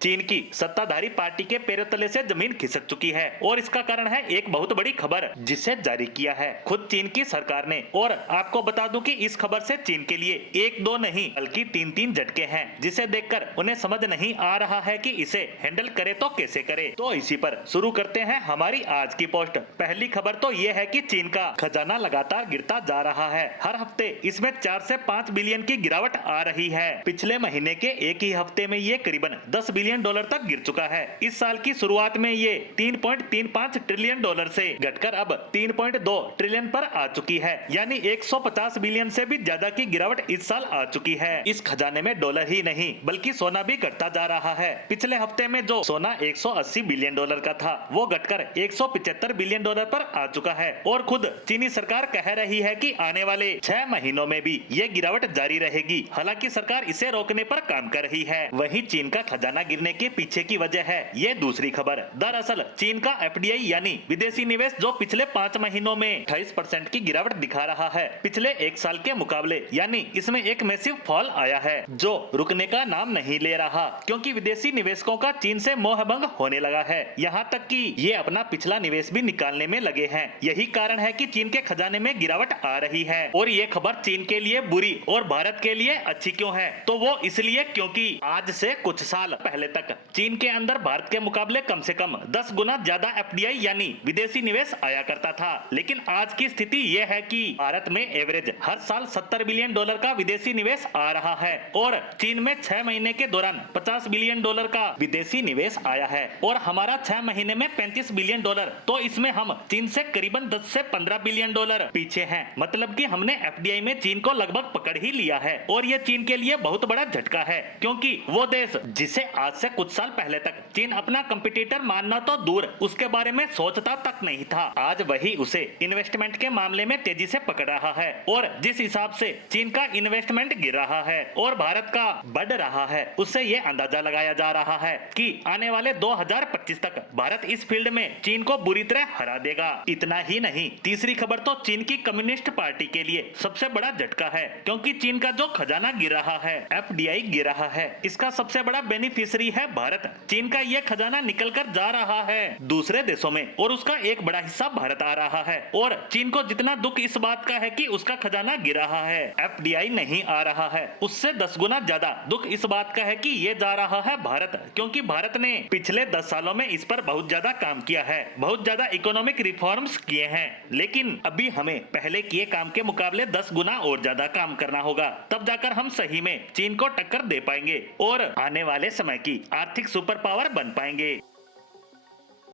चीन की सत्ताधारी पार्टी के पैरों तले से जमीन खिसक चुकी है और इसका कारण है एक बहुत बड़ी खबर जिसे जारी किया है खुद चीन की सरकार ने। और आपको बता दूं कि इस खबर से चीन के लिए एक दो नहीं बल्कि तीन तीन झटके हैं, जिसे देखकर उन्हें समझ नहीं आ रहा है कि इसे हैंडल करे तो कैसे करे। तो इसी पर शुरू करते हैं हमारी आज की पोस्ट। पहली खबर तो ये है कि चीन का खजाना लगातार गिरता जा रहा है। हर हफ्ते इसमें 4 से 5 बिलियन की गिरावट आ रही है। पिछले महीने के एक ही हफ्ते में ये करीबन 10 बिलियन डॉलर तक गिर चुका है। इस साल की शुरुआत में ये 3.35 ट्रिलियन डॉलर से घटकर अब 3.2 ट्रिलियन पर आ चुकी है, यानी 150 बिलियन से भी ज्यादा की गिरावट इस साल आ चुकी है। इस खजाने में डॉलर ही नहीं बल्कि सोना भी घटता जा रहा है। पिछले हफ्ते में जो सोना 180 बिलियन डॉलर का था वो घटकर 175 बिलियन डॉलर पर आ चुका है। और खुद चीनी सरकार कह रही है कि आने वाले 6 महीनों में भी ये गिरावट जारी रहेगी। हालांकि सरकार इसे रोकने पर काम कर रही है। वहीं चीन का खजाना गिरने के पीछे की वजह है ये दूसरी खबर। दरअसल चीन का एफडीआई यानी विदेशी निवेश जो पिछले 5 महीनों में 28% की गिरावट दिखा रहा है पिछले एक साल के मुकाबले, यानी इसमें एक मैसिव फॉल आया है जो रुकने का नाम नहीं ले रहा, क्योंकि विदेशी निवेशकों का चीन से मोहभंग होने लगा है। यहाँ तक कि ये अपना पिछला निवेश भी निकालने में लगे हैं। यही कारण है कि चीन के खजाने में गिरावट आ रही है। और ये खबर चीन के लिए बुरी और भारत के लिए अच्छी क्यों है? तो वो इसलिए क्योंकि आज से कुछ साल पहले तक चीन के अंदर भारत के मुकाबले कम से कम 10 गुना ज्यादा एफडीआई यानी विदेशी निवेश आया करता था। लेकिन आज की स्थिति यह है कि भारत में एवरेज हर साल 70 बिलियन डॉलर का विदेशी निवेश आ रहा है और चीन में 6 महीने के दौरान 50 बिलियन डॉलर का विदेशी निवेश आया है और हमारा 6 महीने में 35 बिलियन डॉलर। तो इसमें हम चीन से करीबन 10 से 15 बिलियन डॉलर पीछे हैं। मतलब कि हमने एफडीआई में चीन को लगभग पकड़ ही लिया है। और यह चीन के लिए बहुत बड़ा झटका है, क्योंकि वो देश जिसे आज से कुछ साल पहले तक चीन अपना कंपटीटर मानना तो दूर उसके बारे में सोचता तक नहीं था, आज वही उसे इन्वेस्टमेंट के मामले में तेजी से पकड़ रहा है। और जिस हिसाब से चीन का इन्वेस्टमेंट गिर रहा है और भारत का बढ़ रहा है, उससे ये अंदाजा लगाया जा रहा है कि आने वाले 2025 तक भारत इस फील्ड में चीन को बुरी तरह हरा देगा। इतना ही नहीं, तीसरी खबर तो चीन की कम्युनिस्ट पार्टी के लिए सबसे बड़ा झटका है, क्योंकि चीन का जो खजाना गिर रहा है, एफडीआई गिर रहा है, इसका सबसे बड़ा बेनिफिशियरी है भारत। चीन का ये खजाना निकल कर जा रहा है दूसरे देशों में और उसका एक बड़ा हिस्सा भारत आ रहा है। और चीन को जितना दुख इस बात का है कि उसका खजाना गिर रहा है, एफडीआई नहीं आ रहा है, उससे 10 गुना ज्यादा दुख इस बात का है कि ये जा रहा है भारत। क्योंकि भारत ने पिछले 10 सालों में इस पर बहुत ज्यादा काम किया है, बहुत ज्यादा इकोनॉमिक रिफॉर्म्स किए हैं। लेकिन अभी हमें पहले किए काम के मुकाबले 10 गुना और ज्यादा काम करना होगा, तब जाकर हम सही में चीन को टक्कर दे पाएंगे और आने वाले समय की आर्थिक सुपर पावर बन पाएंगे।